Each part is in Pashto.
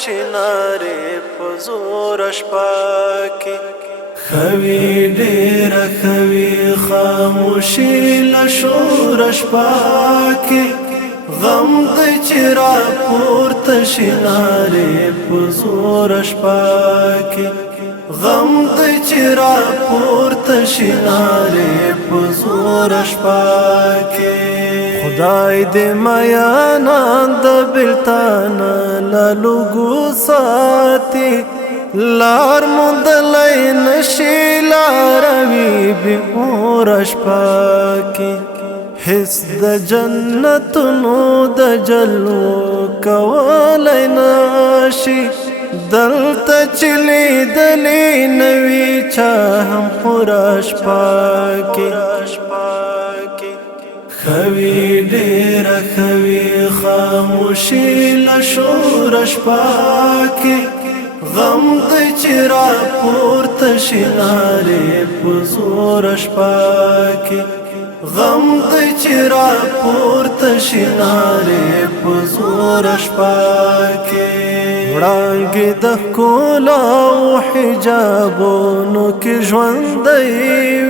شنارې په زور شپه کې خوي ډېر خوي خاموشي له شور شپه کې غم د چرا پورته شنارې په زور شپه کې غم د چرا پورته شنارې په زور شپه کې خدای دې میانان د بلتان لالوګو ساتي لار مندلای نشي لاروي به اور شپه کې حس د جنتونو د جلو کولای نشي دلته چلی دلی نوی چا هم خورش پاکی خوی دیر خوی خاموشی لشورش پاکی غم د چرا پورت شناری پزورش پاکی غم د چرا پورت شناری پزورش پاکی وړانګې د ښکلا او حجابونو کې ژوندی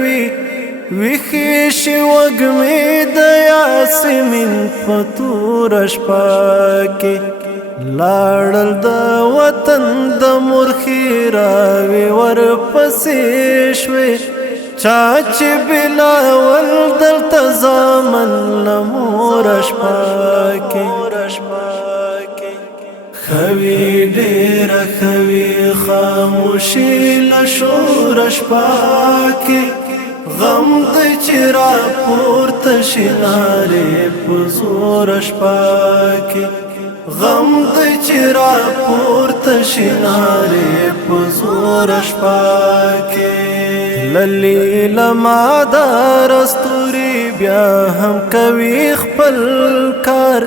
وي ویښې شي وږمې د یاسمین په توره شپه کې لاړل د وطن د مورخې راوې ورپسې شوې چا چې بلاول دلته زامن له موره شپه کې خوی ډېر خوی خاموشي له شور شپه کې غم د چرا پورته شنارې په زور شپه کې غم د چرا پورته شنارې په زور شپه کې للی لمادار استوري بیا هم کوي خپل کار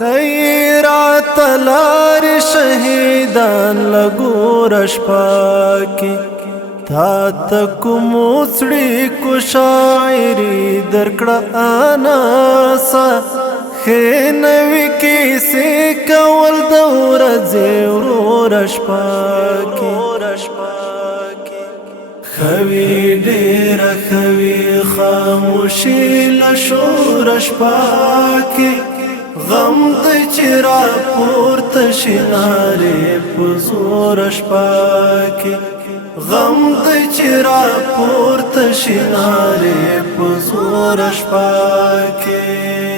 خیرات لار شهیدان لګور شپه کې تا تکو موسړي کو شاعري درکړه اناسا خنوي کیسه کول د ورځې ورور شپه کې خوي ډېر خوي خاموشي له شور شپه کې غم د چرا پورته شنارې په زور شپه کې غم د چرا پورته شنارې په زور شپه کې